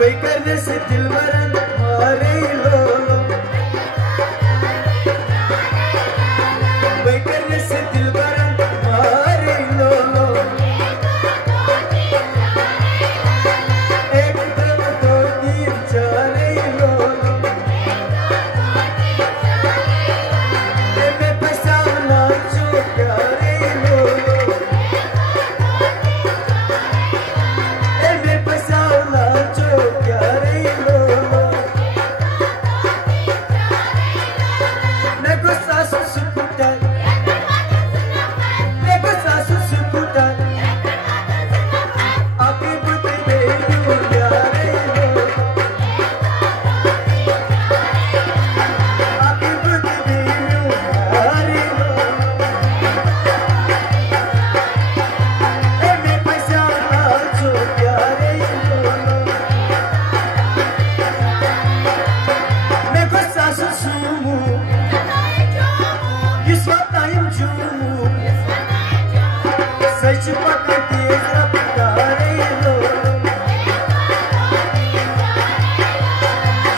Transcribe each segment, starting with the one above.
करने से दिल वरन मारे लो वही करने से दिल वरन मारे लो एक दो तीन चारे लो मैं पैसा नाचो प्यारे लो मैं पैसा नाचो प्यारे लो मैं गुस्सा सुपुटा मैं गुस्सा सुपुटा आपके बुते बेलू प्यारे लो आपके बुते बेलू प्यारे लो मैं पैसा नाचो प्यारे लो मैं गुस्सा सुमू इस वक्त आयम जूमू सच पका तेज रफ्तारे लो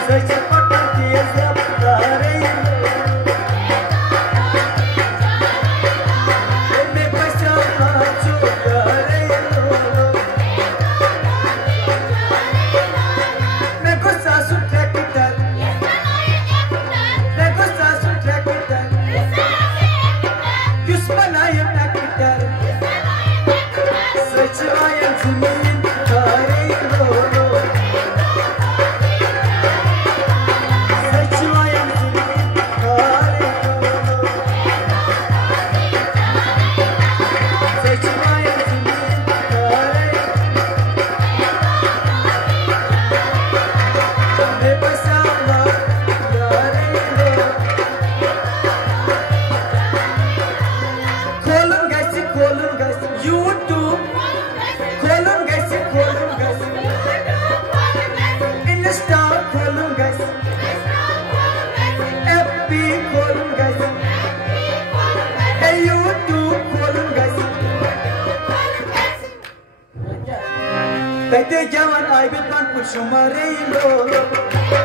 सच पका तेज रफ्तारे लो मैं पैसा नाचो प्यारे लो मैं गुस्सा ट्रैक्टर मैं गुस्सा ट्रैक्टर किस बनाया ट्रैक्टर सच आया जमीन तारे लो सच आया जमीन तारे लो सच आया जमीन तारे मैं पैसा प्यारे लो खोलूंगा YouTube खोलूंगा Insta खोलूंगा FB खोलूंगा YouTube खोलूंगा कहते जवान आबिद बानपुर शुमारे लो